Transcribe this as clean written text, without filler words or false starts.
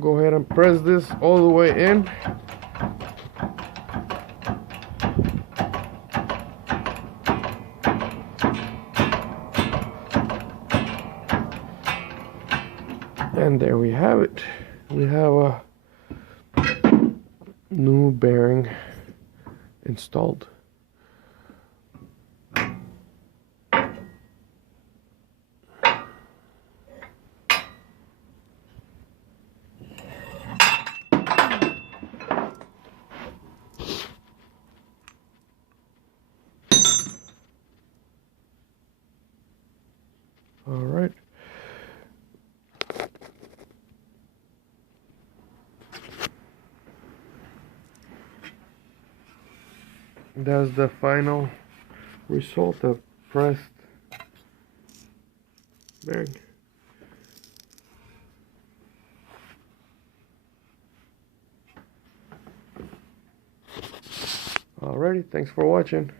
go ahead and press this all the way in. And there we have it. We have a new bearing installed. All right. That's the final result of pressed bearing. Alrighty, thanks for watching.